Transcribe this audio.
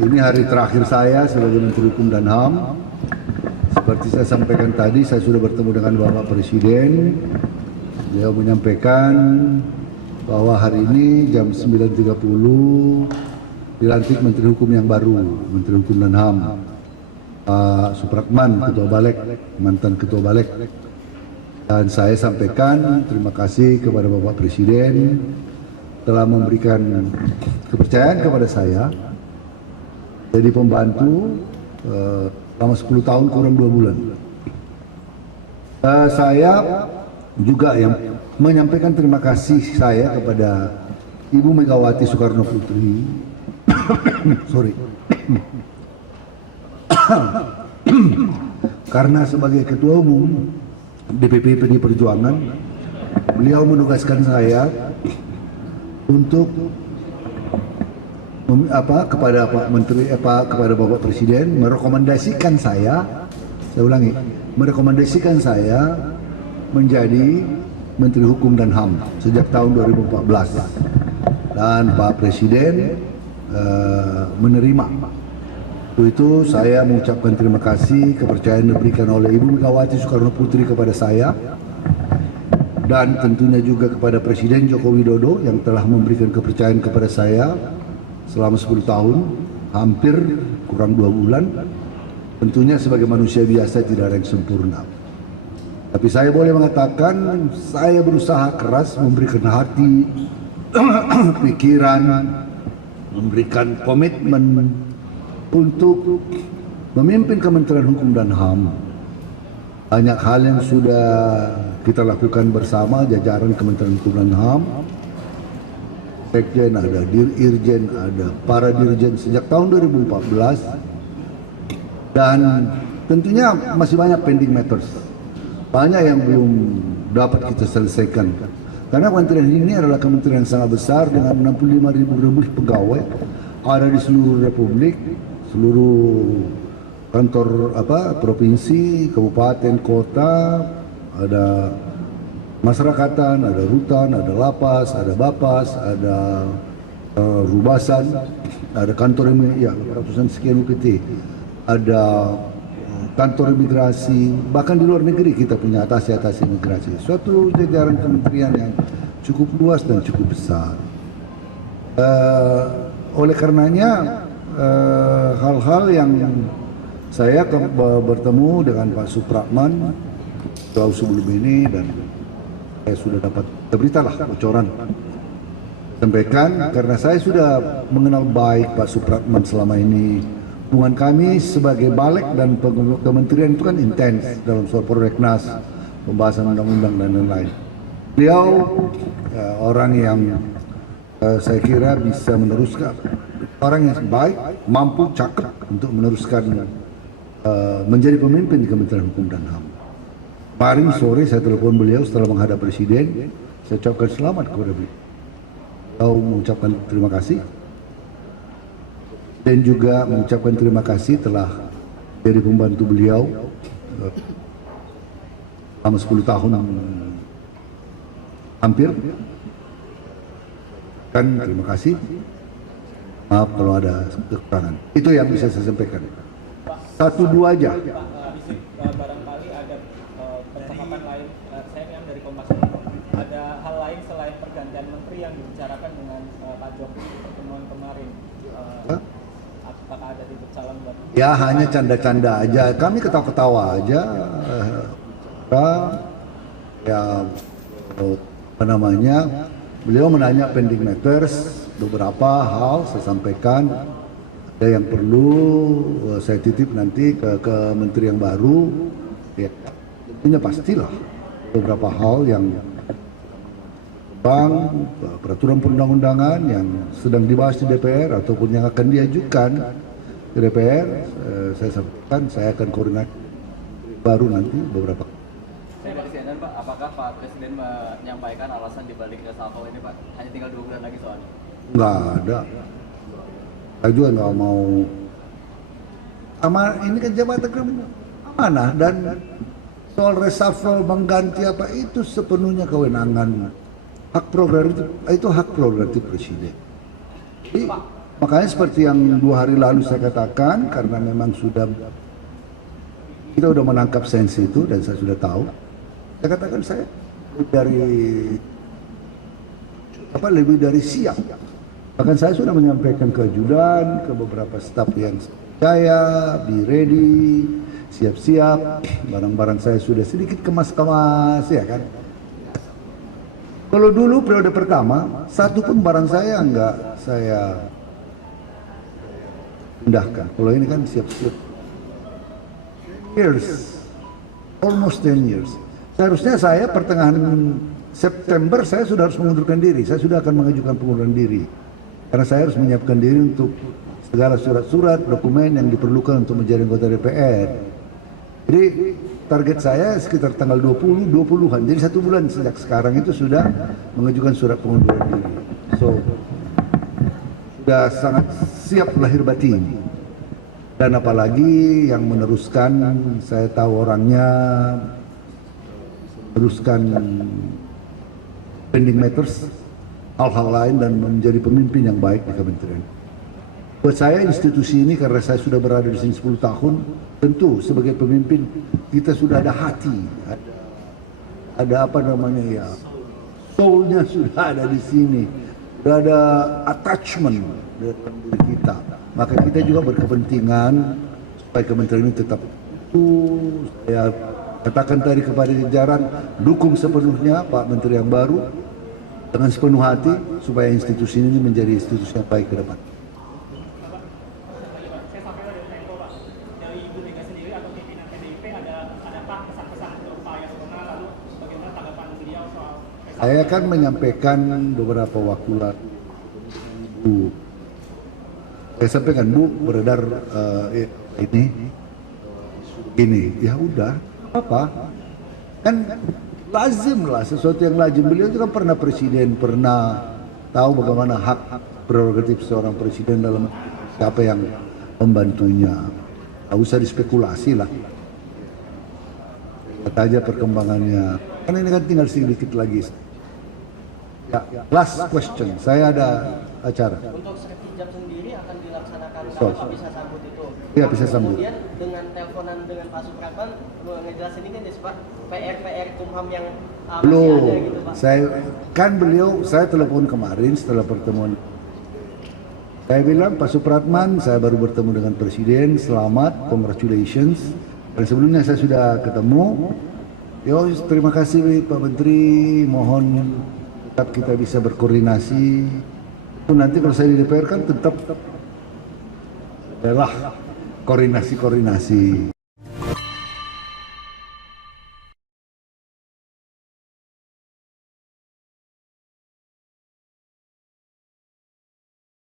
Ini hari terakhir saya sebagai Menteri Hukum dan HAM. Seperti saya sampaikan tadi, saya sudah bertemu dengan Bapak Presiden. Beliau menyampaikan bahwa hari ini jam 9.30 dilantik Menteri Hukum yang baru, Menteri Hukum dan HAM. Pak Supratman, Ketua Balek, mantan Ketua Balek. Dan saya sampaikan terima kasih kepada Bapak Presiden telah memberikan kepercayaan kepada saya jadi pembantu selama 10 tahun kurang 2 bulan. Saya juga yang menyampaikan terima kasih saya kepada Ibu Megawati Soekarno Putri sorry karena sebagai Ketua Umum DPP PD Perjuangan, beliau menugaskan saya untuk kepada Pak Menteri kepada Bapak Presiden merekomendasikan saya ulangi, merekomendasikan saya menjadi Menteri Hukum dan HAM sejak tahun 2014 dan Pak Presiden menerima. Untuk itu saya mengucapkan terima kasih kepercayaan diberikan oleh Ibu Megawati Soekarno Putri kepada saya dan tentunya juga kepada Presiden Joko Widodo yang telah memberikan kepercayaan kepada saya selama 10 tahun, hampir kurang 2 bulan. Tentunya sebagai manusia biasa tidak ada yang sempurna. Tapi saya boleh mengatakan saya berusaha keras memberikan hati, pikiran, memberikan komitmen untuk memimpin Kementerian Hukum dan HAM. Banyak hal yang sudah kita lakukan bersama jajaran Kementerian Hukum dan HAM. Sekjen ada, Dirjen ada, para dirjen sejak tahun 2014 dan tentunya masih banyak pending matters, banyak yang belum dapat kita selesaikan karena kementerian ini adalah kementerian yang sangat besar dengan 65.000 lebih pegawai ada di seluruh republik, seluruh kantor provinsi, kabupaten, kota, ada masyarakatan, ada rutan, ada lapas, ada bapas, ada rubasan, ada kantor ratusan sekian UPT, ada kantor imigrasi, bahkan di luar negeri kita punya atasi imigrasi. Suatu jajaran kementerian yang cukup luas dan cukup besar. Oleh karenanya hal-hal yang saya bertemu dengan Pak Supratman jauh sebelum ini dan saya sudah dapat beritalah bocoran sampaikan karena saya sudah mengenal baik Pak Supratman selama ini. Hubungan kami sebagai Balek dan kementerian itu kan intens dalam soal prolegnas, pembahasan undang-undang dan lain-lain. Beliau orang yang saya kira bisa meneruskan, orang yang baik, mampu, cakep untuk meneruskan menjadi pemimpin di Kementerian Hukum dan HAM. Kemarin sore saya telepon beliau setelah menghadap Presiden, saya ucapkan selamat kepada beliau. Saya mengucapkan terima kasih dan juga mengucapkan terima kasih telah jadi pembantu beliau selama 10 tahun hampir. Dan terima kasih. Maaf kalau ada kekurangan. Itu yang bisa saya sampaikan. 1-2 aja. Barangkali ada percakapan lain, saya yang dari Kompas, ada hal lain selain pergantian menteri yang dibicarakan dengan Pak Jokowi di pertemuan kemarin. Apakah ada titik calon buat? Ya hanya canda-canda aja. Kami ketawa-ketawa aja. Ya apa namanya? Beliau menanya pending matters, beberapa hal saya sampaikan. Ada yang perlu saya titip nanti ke menteri yang baru. Ya, tentunya pastilah beberapa hal yang peraturan perundang-undangan yang sedang dibahas di DPR ataupun yang akan diajukan ke DPR, saya sampaikan saya akan koordinasi baru nanti beberapa. Saya dari CNN Pak, apakah Pak Presiden menyampaikan alasan dibalik reshuffle ini Pak? Hanya tinggal 2 bulan lagi soalnya. Nggak ada. Saya juga nggak mau. Ini kan jabatan amanah dan soal reshuffle mengganti apa itu sepenuhnya kewenangan hak prerogatif, itu hak prerogatif presiden. Jadi Makanya seperti yang 2 hari lalu saya katakan, karena memang kita sudah menangkap sensi itu dan saya sudah tahu. Saya katakan saya lebih dari siap. Bahkan saya sudah menyampaikan ke ajudan, ke beberapa staf yang saya, be ready, siap-siap, barang-barang saya sudah sedikit kemas-kemas, ya kan. Kalau dulu periode pertama, satu pun barang saya enggak saya pindahkan. Kalau ini kan siap-siap. Almost 10 years. Seharusnya saya pertengahan September saya sudah harus mengundurkan diri. Saya sudah akan mengajukan pengunduran diri. Karena saya harus menyiapkan diri untuk segala surat-surat, dokumen yang diperlukan untuk menjadi anggota DPR. Jadi target saya sekitar tanggal 20-an. Jadi 1 bulan sejak sekarang itu sudah mengajukan surat pengunduran diri. So, sudah sangat siap lahir batin. Dan apalagi yang meneruskan, saya tahu orangnya, meneruskan pending matters, hal-hal lain dan menjadi pemimpin yang baik di kementerian. Buat saya institusi ini karena saya sudah berada di sini 10 tahun, tentu sebagai pemimpin kita sudah ada hati, ada apa namanya ya, soulnya sudah ada di sini, sudah ada attachment dalam diri kita. Maka kita juga berkepentingan supaya kementerian ini tetap utuh. Saya katakan tadi kepada jajaran, dukung sepenuhnya Pak Menteri yang baru dengan sepenuh hati supaya institusi ini menjadi institusi yang baik ke depan. Saya sampai dari Tempo, Pak. Dari Ibu Mega sendiri atau pimpinan PDIP adakah pesan-pesan untuk Pak Yasona, lalu bagaimana tanggapan beliau soal Saya akan menyampaikan beberapa waktu lalu. Bu, saya sampaikan Bu beredar ini, ya udah apa? Kan lazim lah, sesuatu yang lazim. Beliau juga pernah presiden, pernah tahu bagaimana hak prerogatif seorang presiden dalam siapa yang membantunya. Tak usah dispekulasi lah. Kata aja perkembangannya. Kan ini kan tinggal sedikit lagi. Ya, last question. Saya ada acara. Untuk sertijab sendiri akan dilaksanakan So. kalau Pak bisa sambut itu. Iya, bisa sambut. Kemudian dengan teleponan dengan Pak Supratman ngejelasin ini nih Pak, PR Kumham yang masih Belum. ada gitu Pak. Saya telepon kemarin setelah pertemuan. Saya bilang Pak Supratman, saya baru bertemu dengan Presiden, selamat, congratulations. Dan sebelumnya saya sudah ketemu. Yo, terima kasih Pak Menteri, mohon tetap kita bisa berkoordinasi. Itu nanti kalau saya di DPR kan tetap adalah koordinasi-koordinasi.